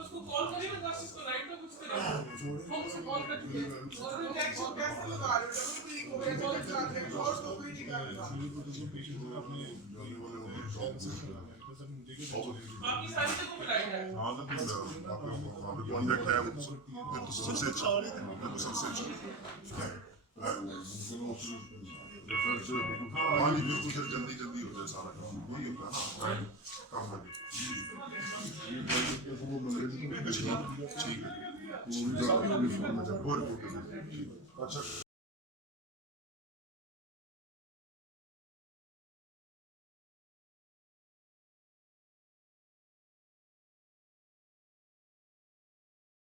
उसको कॉल करिए ना 10 इसको राइट में कुछ करें हम उसको कॉल कर चुके हैं और रिएक्शन कैसे लगा रहे हो ठीक हो गया कॉल चला रहे हैं और तो कोई नहीं कर रहा बाकी सारी जगह मिलाएंगे आपके कॉन्टैक्ट है तो सबसे अच्छा तो सबसे अच्छा हाँ ये बिल्कुल जल्दी जल्दी हो जाए सारा काम वही होता है ना काम करके ठीक है अच्छा